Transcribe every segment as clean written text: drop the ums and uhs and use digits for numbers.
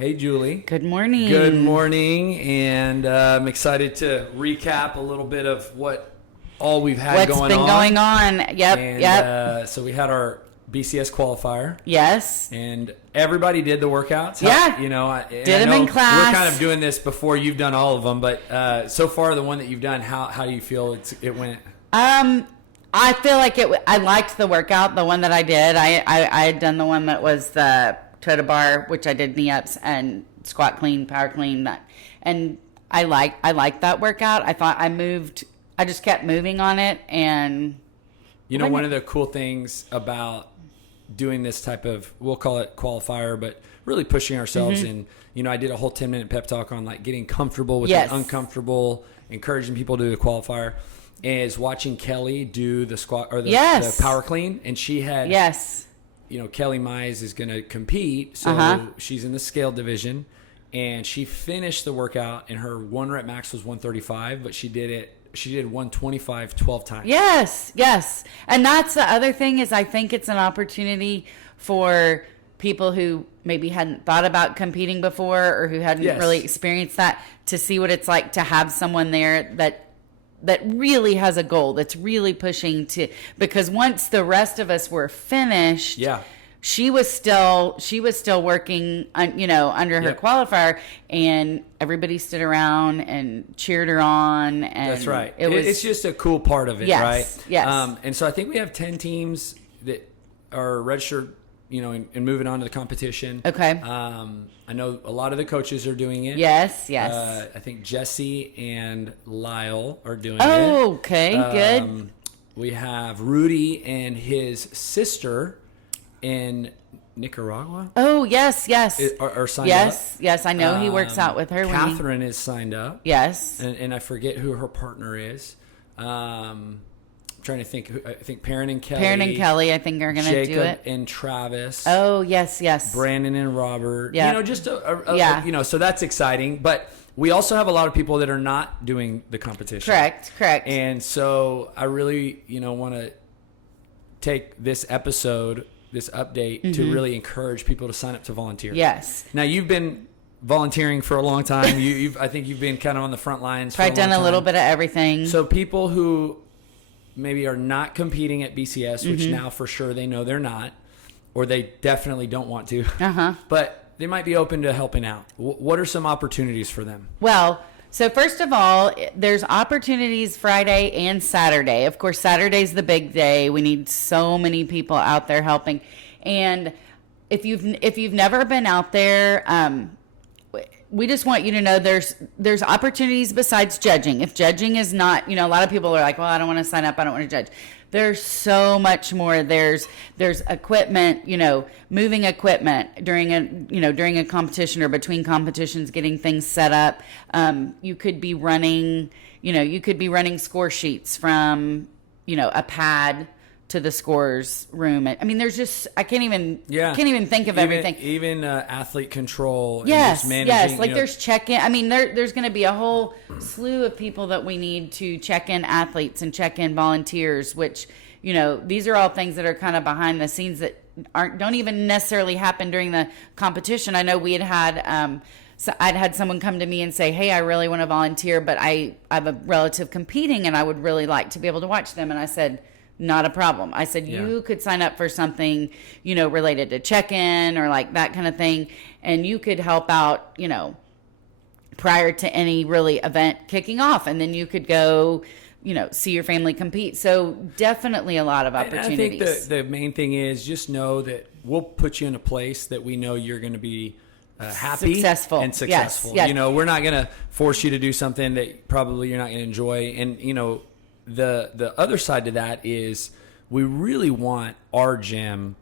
Hey, Julie. Good morning. Good morning, and I'm excited to recap a little bit of what all we've had What's going on. What's been going on? Yep. So we had our BCS qualifier. Yes. And everybody did the workouts. Yeah. Did them in class. We're kind of doing this before you've done all of them, but so far the one that you've done, how do you feel it went? I feel like I liked the workout, the one that I did. I had done the one that was the toe to bar, which I did knee ups and squat clean, power clean, and I liked that workout. I thought I just kept moving on it, and one of the cool things about doing this type of, we'll call it qualifier, but really pushing ourselves in, I did a whole 10-minute pep talk on like getting comfortable with the uncomfortable, encouraging people to do the qualifier, is watching Kelly do the squat or the power clean. And she had, Kelly Mize is going to compete. So she's in the scale division, and she finished the workout and her 1 rep max was 135, but she did 125 12 times. Yes. And that's the other thing, is I think it's an opportunity for people who maybe hadn't thought about competing before, or who hadn't really experienced that, to see what it's like to have someone there that really has a goal, that's really pushing to, because once the rest of us were finished, she was still working under her qualifier, and everybody stood around and cheered her on, and that's right. It's just a cool part of it, right? Yes. And so I think we have 10 teams that are registered, and moving on to the competition. Okay. I know a lot of the coaches are doing it. Yes. I think Jesse and Lyle are doing it. Oh, okay, good. We have Rudy and his sister in Nicaragua. Oh, yes. Are signed up. Yes, I know he works out with her. Catherine is signed up. Yes. And I forget who her partner is. I'm trying to think. I think Perrin and Kelly, I think, are going to do it. Jacob and Travis. Oh, yes. Brandon and Robert. Yeah. So that's exciting. But we also have a lot of people that are not doing the competition. Correct. And so I really, want to take this episode, this update, to really encourage people to sign up to volunteer. Yes. Now, you've been volunteering for a long time. I think you've been kind of on the front lines. I've done a little bit of everything. So people who maybe are not competing at BCS, which now for sure they know they're not, or they definitely don't want to, but they might be open to helping out. What are some opportunities for them? Well, so first of all, there's opportunities Friday and Saturday. Of course, Saturday's the big day. We need so many people out there helping. And if you've never been out there, we just want you to know there's opportunities besides judging. If judging is not, a lot of people are like, well, I don't want to sign up, I don't want to judge. There's so much more. There's equipment, moving equipment during a competition or between competitions, getting things set up. You could be running score sheets from, a pad to the scores room. I mean, there's just, I can't even think of everything. Even athlete control. Yes. And just managing, Like there's check-in. I mean, there's going to be a whole slew of people that we need to check in athletes and check in volunteers, which, these are all things that are kind of behind the scenes that don't even necessarily happen during the competition. I know we had so I'd had someone come to me and say, hey, I really want to volunteer, but I have a relative competing and I would really like to be able to watch them. And I said, not a problem. I said, you could sign up for something, related to check-in or like that kind of thing. And you could help out, prior to any really event kicking off. And then you could go, see your family compete. So definitely a lot of opportunities. And I think the main thing is just know that we'll put you in a place that we know you're going to be happy and successful. Yes. We're not going to force you to do something that probably you're not going to enjoy. And, the other side to that is we really want our gym.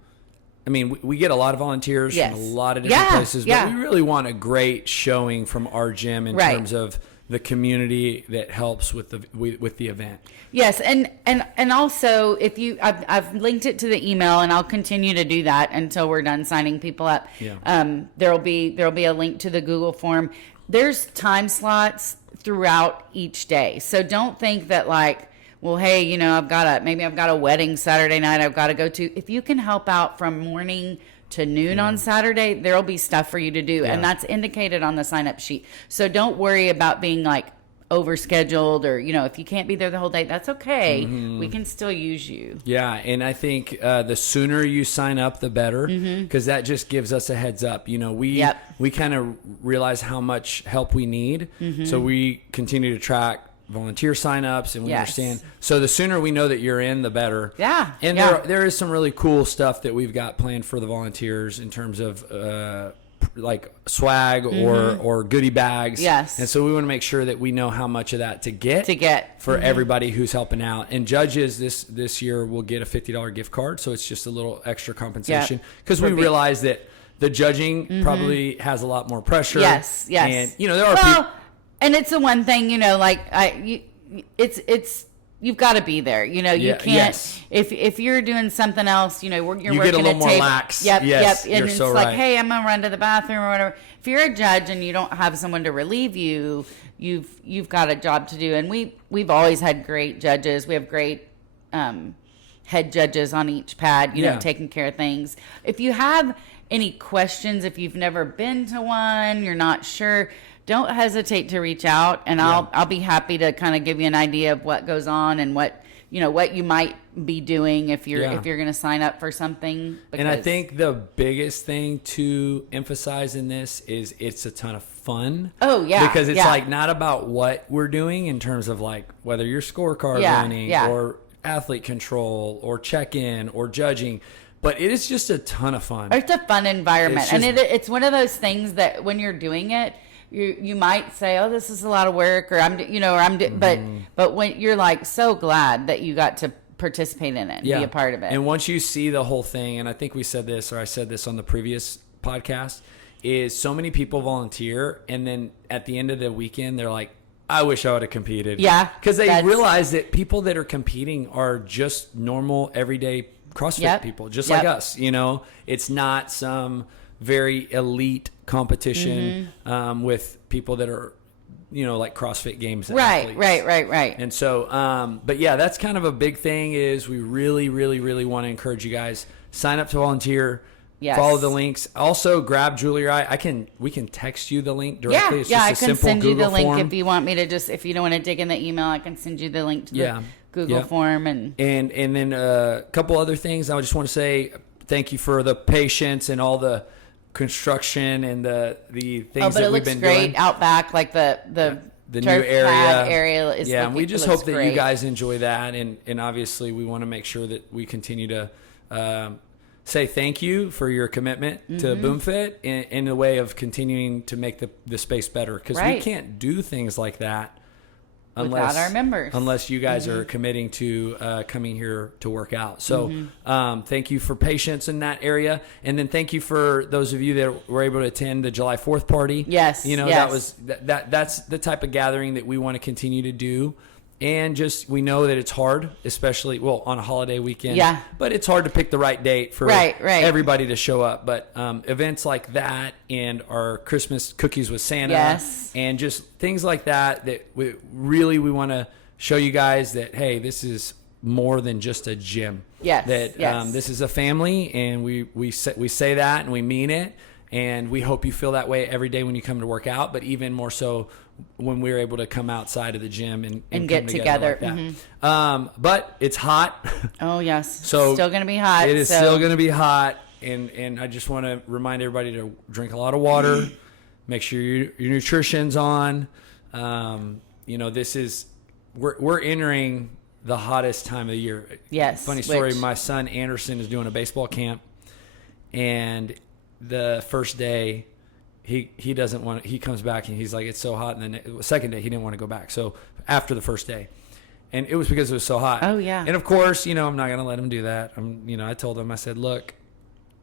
I mean, we get a lot of volunteers from a lot of different places, but we really want a great showing from our gym in terms of the community that helps with the event. Yes, and also if I've linked it to the email, and I'll continue to do that until we're done signing people up. Yeah. There'll be a link to the Google form. There's time slots throughout each day, so don't think that like, well, hey, I've got a wedding Saturday night I've got to go to. If you can help out from morning to noon on Saturday, there'll be stuff for you to do. And that's indicated on the sign-up sheet. So don't worry about being like overscheduled, or if you can't be there the whole day, that's okay. We can still use you. And I think the sooner you sign up, the better, because that just gives us a heads up. We kind of realize how much help we need, so we continue to track volunteer signups, and we understand. So the sooner we know that you're in, the better. And there is some really cool stuff that we've got planned for the volunteers in terms of like swag or goodie bags. And so we want to make sure that we know how much of that to get for everybody who's helping out. And judges this year will get a $50 gift card, so it's just a little extra compensation, because we realize that the judging probably has a lot more pressure. And there are people. And it's the one thing, it's you've got to be there. You can't if you're doing something else. You're working get a little at more table. lax. And it's so like, right. hey, I'm gonna run to the bathroom or whatever. If you're a judge and you don't have someone to relieve you, you've got a job to do. And we've always had great judges. We have great head judges on each pad. Taking care of things. If you have any questions, if you've never been to one, you're not sure, don't hesitate to reach out, and I'll be happy to kind of give you an idea of what goes on and what you might be doing if you're going to sign up for something. And I think the biggest thing to emphasize in this is it's a ton of fun. Because it's like not about what we're doing in terms of like whether you're scorecard running or athlete control or check-in or judging. But it is just a ton of fun. It's a fun environment, and it's one of those things that when you're doing it, you might say, "Oh, this is a lot of work," or but when you're like so glad that you got to participate in it, and be a part of it. And once you see the whole thing, and I think we said this, or I said this on the previous podcast, is so many people volunteer, and then at the end of the weekend, they're like, I wish I would have competed. Because they realize that people that are competing are just normal, everyday CrossFit people, just like us. It's not some very elite competition with people that are, like CrossFit Games athletes. Right. And so, but yeah, that's kind of a big thing. Is we really, really, really want to encourage you guys, sign up to volunteer. Follow the links. Also, grab Julie or we can text you the link directly. It's just I a can simple send you Google the link form. if you want me to if you don't want to dig in the email, I can send you the link to the Google form. And then a couple other things. I just want to say thank you for the patience and all the construction and the things that we've been doing. It looks great out back, like the new turf pad area is and we just hope that great. you guys enjoy that, and obviously we want to make sure that we continue to say thank you for your commitment to BoomFit in the way of continuing to make the space better, because we can't do things like that without our members, unless you guys are committing to coming here to work out. So thank you for patience in that area, and then thank you for those of you that were able to attend the July 4th party. Yes, that was that's the type of gathering that we want to continue to do. And just, we know that it's hard, especially, on a holiday weekend. But it's hard to pick the right date for everybody to show up. But events like that, and our Christmas cookies with Santa, and just things like that we want to show you guys that, hey, this is more than just a gym. This is a family, and we say that, and we mean it. And we hope you feel that way every day when you come to work out, but even more so when we're able to come outside of the gym and get together. Like that. But it's hot. Oh, yes. So still going to be hot. It is still going to be hot. And I just want to remind everybody to drink a lot of water. Make sure your nutrition's on. This is, we're entering the hottest time of the year. Yes. Funny story. My son Anderson is doing a baseball camp, and the first day he doesn't want he comes back and he's like, it's so hot, and then the second day he didn't want to go back, so after the first day, and it was because it was so hot. And of course, I'm not going to let him do that. I told him, I said, look,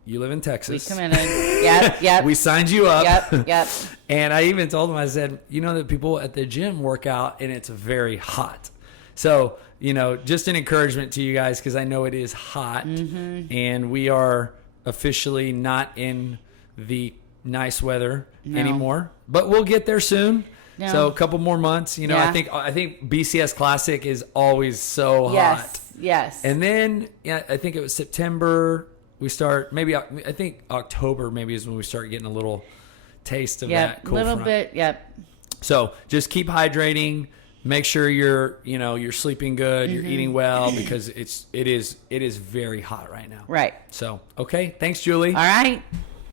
you live in Texas, we committed. We signed you up. Yep. And I even told him, I said, that people at the gym work out and it's very hot, so just an encouragement to you guys, because I know it is hot, and we are officially not in the nice weather anymore, but we'll get there soon. So a couple more months, I think BCS Classic is always so hot. Yes. And then I think it was September, We start maybe, I think October maybe is when we start getting a little taste of that cool little front. bit. Yep. So just keep hydrating. Make sure you're sleeping good, you're eating well, because it is very hot right now. Right. So, okay. Thanks, Julie. All right.